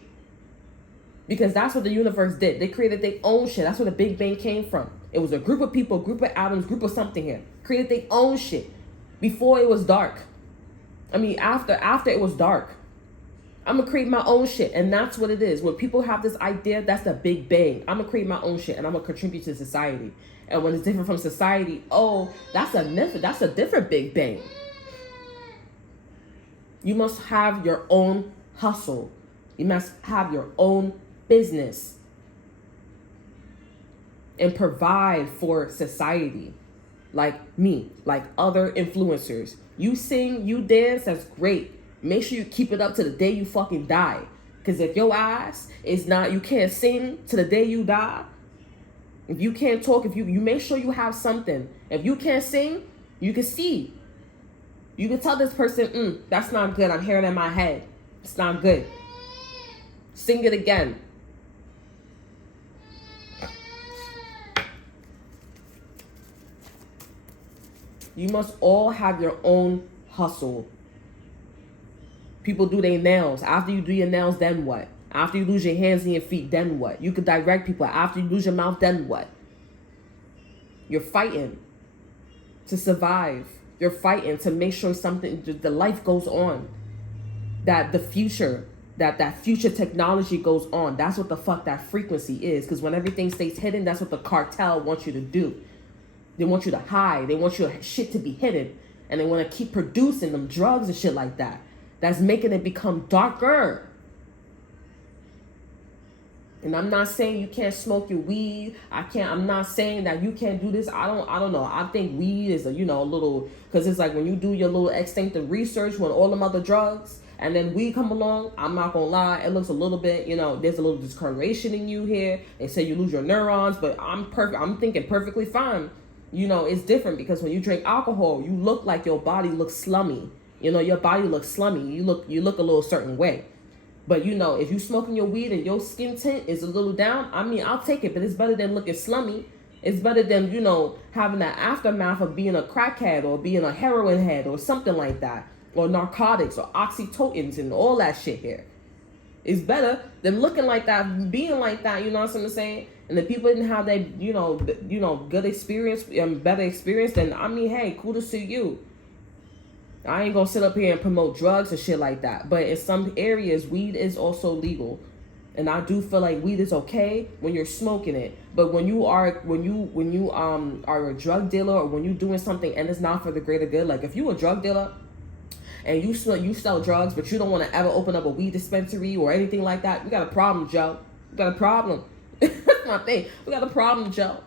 Because that's what the universe did. They created their own shit. That's where the Big Bang came from. It was a group of people, group of atoms, group of something here. Created their own shit. Before it was dark. I mean, after it was dark. I'm going to create my own shit. And that's what it is. When people have this idea, that's the Big Bang. I'm going to create my own shit and I'm going to contribute to society. And when it's different from society, oh, that's a different Big Bang. You must have your own hustle. You must have your own business. And provide for society. Like me, like other influencers. You sing, you dance, that's great. Make sure you keep it up to the day you fucking die. Because if your ass is not, you can't sing to the day you die. If you can't talk, if you make sure you have something. If you can't sing, you can see. You can tell this person, that's not good. I'm hearing it in my head. It's not good. Sing it again. You must all have your own hustle. People do their nails. After you do your nails, then what? After you lose your hands and your feet, then what? You could direct people. After you lose your mouth, then what? You're fighting to survive. You're fighting to make sure the life goes on. That the future, that future technology goes on. That's what the fuck that frequency is. Because when everything stays hidden, that's what the cartel wants you to do. They want you to hide. They want your shit to be hidden. And they want to keep producing them drugs and shit like that. That's making it become darker. And I'm not saying you can't smoke your weed. I'm not saying that you can't do this. I don't know. I think weed is a little, because it's like when you do your little extensive research when all them other drugs and then weed come along, I'm not gonna lie, it looks a little bit, there's a little discoloration in you here. They say you lose your neurons, but I'm thinking perfectly fine. It's different because when you drink alcohol, you look like your body looks slummy. Your body looks slummy. You look a little certain way. But if you smoking your weed and your skin tint is a little down, I mean, I'll take it, but it's better than looking slummy. It's better than, having that aftermath of being a crackhead or being a heroin head or something like that, or narcotics or oxytocins and all that shit here. It's better than looking like that, being like that, you know what I'm saying? And the people didn't have that, good experience, better experience, then, I mean, hey, kudos to you. I ain't gonna sit up here and promote drugs and shit like that. But in some areas, weed is also legal. And I do feel like weed is okay when you're smoking it. But when you are a drug dealer or when you're doing something and it's not for the greater good, like if you a drug dealer and you sell drugs, but you don't want to ever open up a weed dispensary or anything like that, we got a problem, Joe. We got a problem. That's my thing. We got a problem, Joe.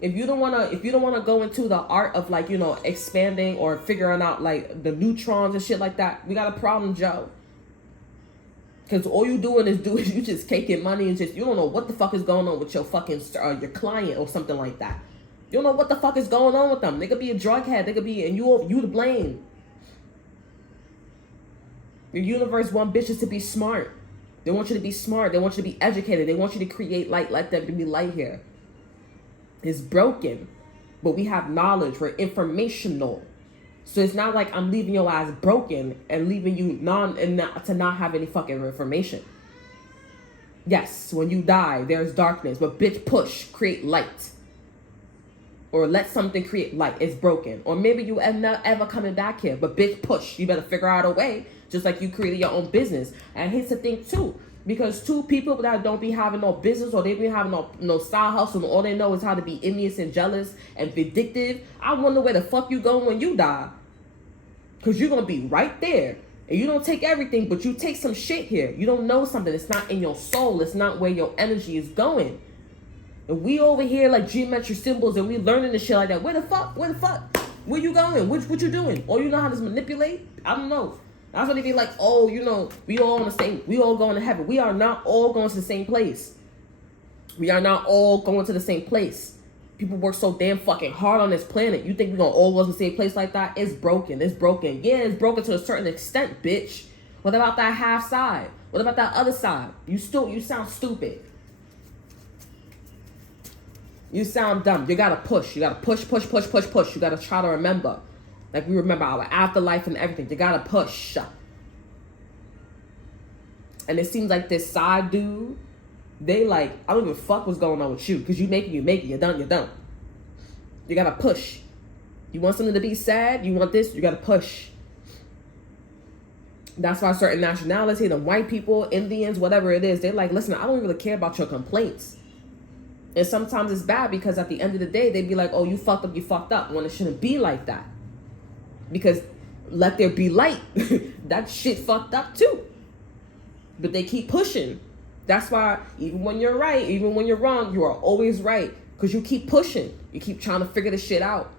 If you don't wanna go into the art of expanding or figuring out like the neutrons and shit like that, we got a problem, Joe. Because all you doing is you just taking money and you don't know what the fuck is going on with your fucking your client or something like that. You don't know what the fuck is going on with them. They could be a drug head. They could be, and you to blame. Your universe want bitches to be smart. They want you to be smart. They want you to be educated. They want you to create light. Let there be light here. It's broken, but we have knowledge. We're informational, so it's not like I'm leaving your ass broken and leaving you to not have any fucking information. Yes, when you die, there's darkness, but bitch, push, create light, or let something create light. It's broken, or maybe you end not ever coming back here, but bitch, push. You better figure out a way, just like you created your own business. And here's the thing too. Because two people that don't be having no business or they be having no side hustle and all they know is how to be envious and jealous and vindictive, I wonder where the fuck you go when you die. Because you're going to be right there. And you don't take everything, but you take some shit here. You don't know something. It's not in your soul. It's not where your energy is going. And we over here like geometric symbols and we learning this shit like that. Where the fuck? Where you going? What you doing? Or you know how to manipulate? I don't know. That's what they be like, oh, we all going to heaven. We are not all going to the same place. We are not all going to the same place. People work so damn fucking hard on this planet. You think we're going to all go to the same place like that? It's broken. It's broken. Yeah, it's broken to a certain extent, bitch. What about that half side? What about that other side? You sound stupid. You sound dumb. You got to push. You got to push. You got to try to remember. Like we remember our afterlife and everything. You gotta push. And it seems like this side dude, they like, I don't give a fuck what's going on with you. Because you make it. You're done. You gotta push. You want something to be sad? You want this? You gotta push. That's why certain nationality, the white people, Indians, whatever it is, they're like, listen, I don't really care about your complaints. And sometimes it's bad because at the end of the day, they be like, oh, you fucked up, when it shouldn't be like that. Because let there be light. That shit fucked up too. But they keep pushing. That's why even when you're right, even when you're wrong, you are always right. Because you keep pushing. You keep trying to figure the shit out.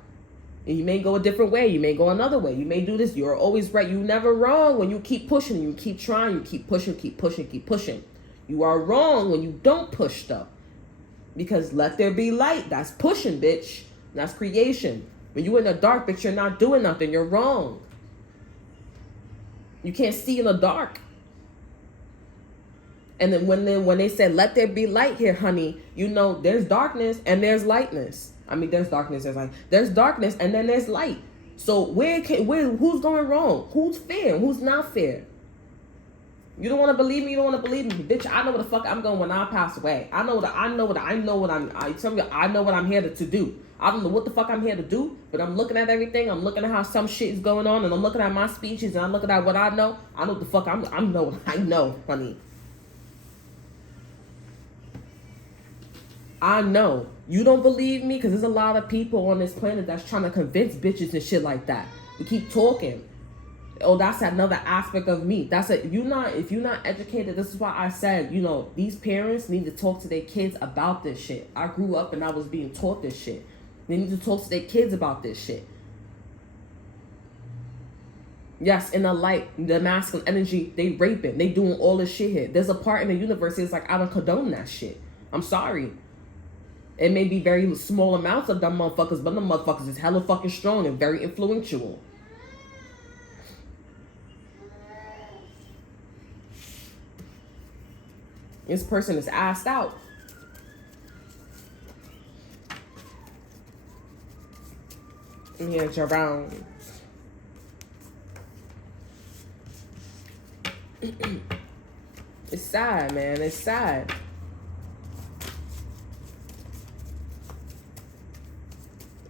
And you may go a different way. You may go another way. You may do this. You're always right. You're never wrong when you keep pushing. You keep trying. You keep pushing. You are wrong when you don't push stuff. Because let there be light. That's pushing, bitch. That's creation. When you're in the dark, bitch, you're not doing nothing. You're wrong. You can't see in the dark. And then when they said, let there be light here, honey, there's darkness and there's lightness. I mean, there's darkness, there's light. There's darkness and then there's light. So who's going wrong? Who's fair? Who's not fair? You don't want to believe me? You don't want to believe me? Bitch, I know what the fuck I'm going when I pass away. I know what I'm here to do. I don't know what the fuck I'm here to do, but I'm looking at everything. I'm looking at how some shit is going on, and I'm looking at my speeches, and I'm looking at what I know. I know what the fuck I know, honey. I know. You don't believe me? Because there's a lot of people on this planet that's trying to convince bitches and shit like that. We keep talking. Oh, that's another aspect of me. That's it. If you're not educated, this is why I said, these parents need to talk to their kids about this shit. I grew up and I was being taught this shit. They need to talk to their kids about this shit. Yes, in the light, the masculine energy, they raping, they doing all this shit here. There's a part in the universe it's like I don't condone that shit. I'm sorry. It may be very small amounts of them motherfuckers, but them motherfuckers is hella fucking strong and very influential. This person is assed out. Yeah, Jerome. It's sad, man. It's sad.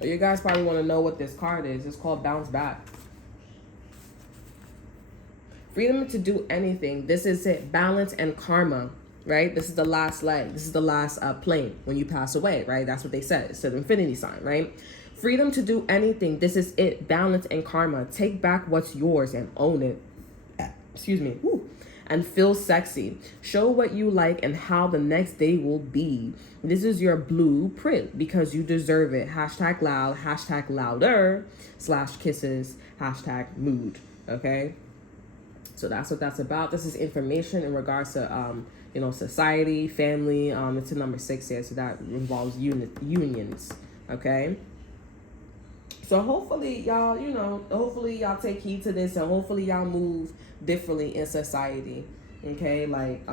You guys probably want to know what this card is. It's called Bounce Back. Freedom to do anything. This is it. Balance and karma, right? This is the last leg. This is the last plane when you pass away, right? That's what they said. It's an infinity sign, right? Freedom to do anything. This is it. Balance and karma. Take back what's yours and own it. Excuse me. Woo. And feel sexy. Show what you like and how the next day will be. This is your blueprint because you deserve it. Hashtag loud, hashtag louder, /kisses, hashtag mood. Okay? So that's what that's about. This is information in regards to, society, family. It's a number 6 here, so that involves unions. Okay? So hopefully y'all, hopefully y'all take heed to this and hopefully y'all move differently in society. Okay, like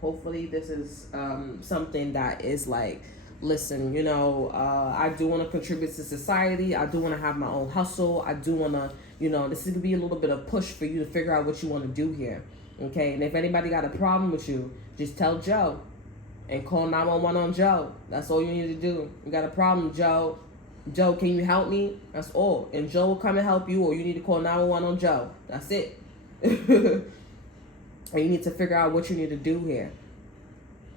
hopefully this is something that is like, listen, I do want to contribute to society. I do want to have my own hustle. I do want to, this is gonna be a little bit of push for you to figure out what you want to do here. Okay, and if anybody got a problem with you, just tell Joe and call 911 on Joe. That's all you need to do. You got a problem, Joe? Joe, can you help me? That's all. And Joe will come and help you, or you need to call 911 on Joe. That's it. And you need to figure out what you need to do here.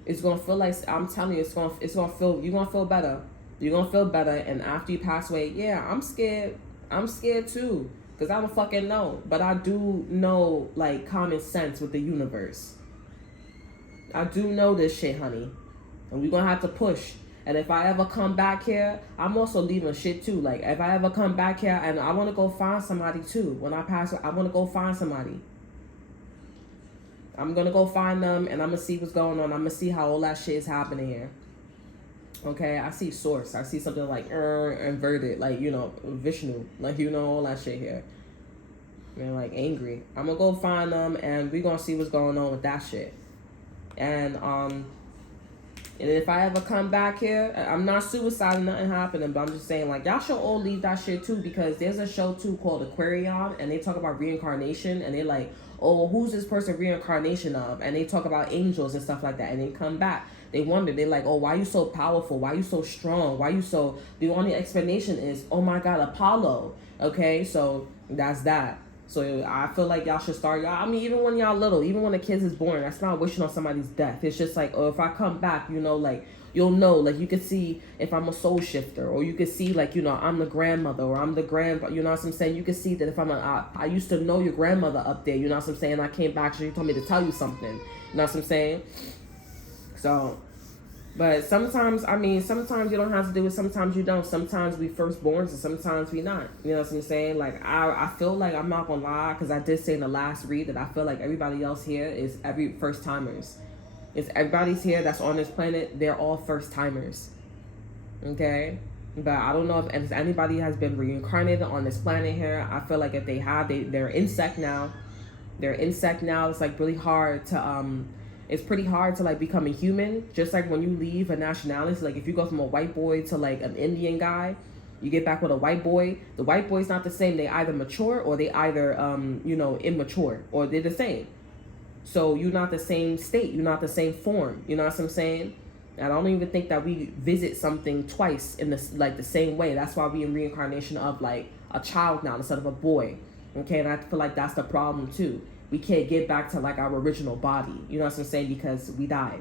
It's gonna feel like, I'm telling you, you're gonna feel better. You're gonna feel better, and after you pass away, yeah, I'm scared. I'm scared too, because I don't fucking know. But I do know, like, common sense with the universe. I do know this shit, honey. And we're gonna have to push. And if I ever come back here, I'm also leaving shit too. Like, if I ever come back here and I want to go find somebody too. When I pass, I want to go find somebody. I'm going to go find them and I'm going to see what's going on. I'm going to see how all that shit is happening here. Okay, I see source. I see something like inverted, like, Vishnu. Like, all that shit here. They're like angry. I'm going to go find them and we're going to see what's going on with that shit. And if I ever come back here, I'm not suicidal, nothing happening, but I'm just saying, like, y'all should all leave that shit too, because there's a show too called Aquarion, and they talk about reincarnation, and they're like, oh, who's this person reincarnation of? And they talk about angels and stuff like that, and they come back. They wonder, they're like, oh, why you so powerful? Why you so strong? Why you so... The only explanation is, oh my God, Apollo. Okay, so that's that. So I feel like y'all should start, even when y'all little, even when the kids is born, that's not wishing on somebody's death. It's just like, oh, if I come back, like, you'll know, like, you could see if I'm a soul shifter, or you could see, like, I'm the grandmother, or I'm the grandpa, you know what I'm saying? You could see that if I used to know your grandmother up there, you know what I'm saying? I came back, so you told me to tell you something, you know what I'm saying? So, but sometimes, sometimes you don't have to do it, sometimes you don't. Sometimes we firstborns and sometimes we not. You know what I'm saying? Like, I feel like, I'm not gonna lie, because I did say in the last read that I feel like everybody else here is first timers. It's everybody's here that's on this planet, they're all first timers. Okay? But I don't know if anybody has been reincarnated on this planet here. I feel like if they have, they're insect now. They're insect now. It's like really hard to it's pretty hard to like become a human. Just like when you leave a nationality, like if you go from a white boy to like an Indian guy, you get back with a white boy. The white boy's not the same. They either mature or they either immature, or they're the same. So you're not the same state. You're not the same form. You know what I'm saying? And I don't even think that we visit something twice in this like the same way. That's why we in reincarnation of like a child now instead of a boy. Okay, and I feel like that's the problem too. We can't get back to like our original body. You know what I'm saying? Because we died.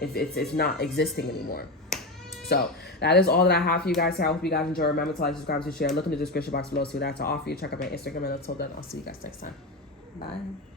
It's not existing anymore. So that is all that I have for you guys here. I hope you guys enjoy. Remember to like, subscribe, to share. Look in the description box below, see what I have to offer you. Check out my Instagram, and until then, I'll see you guys next time. Bye.